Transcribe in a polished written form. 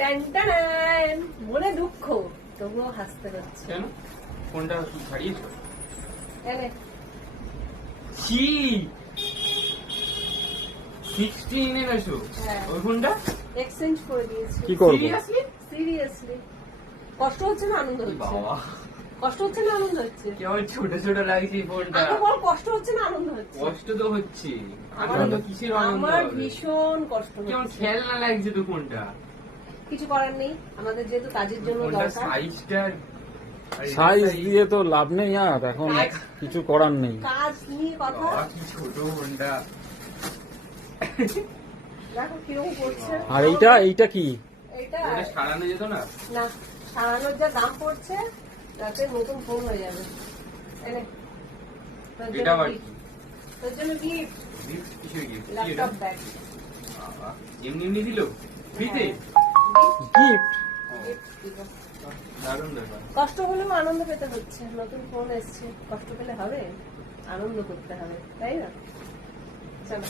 টান মনে দুঃখ তবুও হাসতে হচ্ছে। কেন ফোনটা ছাড়িয়েছো? এনে ছি 16 এনেছো? হ্যাঁ। ওই ফোনটা এক্সচেঞ্জ করে দিয়েছি। কি করবো? সিরিয়াসলি? সিরিয়াসলি কষ্ট হচ্ছে না আনন্দ হচ্ছে? বাবা কষ্ট হচ্ছে না আনন্দ হচ্ছে? কেমন ছোট ছোট লাগছে এই ফোনটা। আগে বল কষ্ট হচ্ছে না আনন্দ হচ্ছে? কষ্ট তো হচ্ছে, আমার- আনন্দ কিসের আনন্দ আমার হবে? ভীষণ কষ্ট কেমন হচ্ছে। খেলনা লাগছে তো ফোনটা। কিছু করার নেই, আমাদের যেহেতু কাজের জন্য ফোনটার দরকার। সাইজটা সাইজ দিয়ে তো লাভ নেই আর এখন কিছু করার নেই। কাজ নিয়ে কথা। বাবা, কি ছোট ফোনটা। দেখো কিরকম করছে। আর এইটা কি? এটা ওটা সারানো যেত না? না, সারানোর যা দাম পড়ছে তাতে নতুন ফোন হয়ে যাবে। এনে তোর জন্য এটা আবার gift। কি? তোর জন্য গিফট Gift? কিসের gift? কি ল্যাপটপ এটা? ব্যাগ। বাবা, এমনি এমনি দিল ফ্রিতে? গিফট? দারুণ ব্যাপার। কষ্ট হলেও আনন্দ পেতে হচ্ছে, নতুন ফোন এসছে, কষ্ট পেলে হবে? আনন্দ করতে হবে, তাই না? চলো।